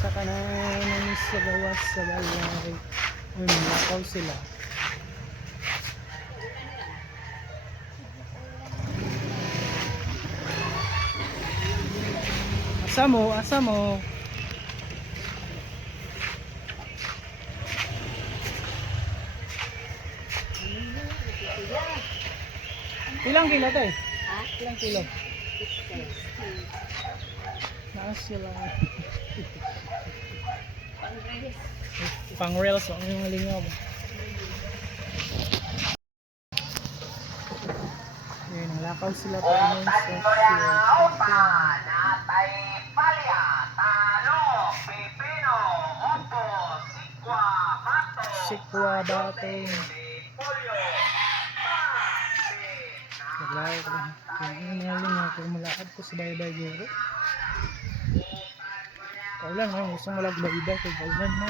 sa kanan sa gawas sa balay. Ay, nakaw sila. Asa mo? Asa mo? Ilang kilo tayo? Ha? Ilang kilo? Naas sila. Pang reels, ang yung lingaw. Ayun, nalakaw sila pa yun sa field. Natay palya, talong, pipino, upo, sikwa, bato, Sikwa batong. polyo, Naglayo ko lang. Yung mga lingaw kung malakad ko sa baybay guro. Kaulan mo, gusto mo lang baybay kung kaulan mo.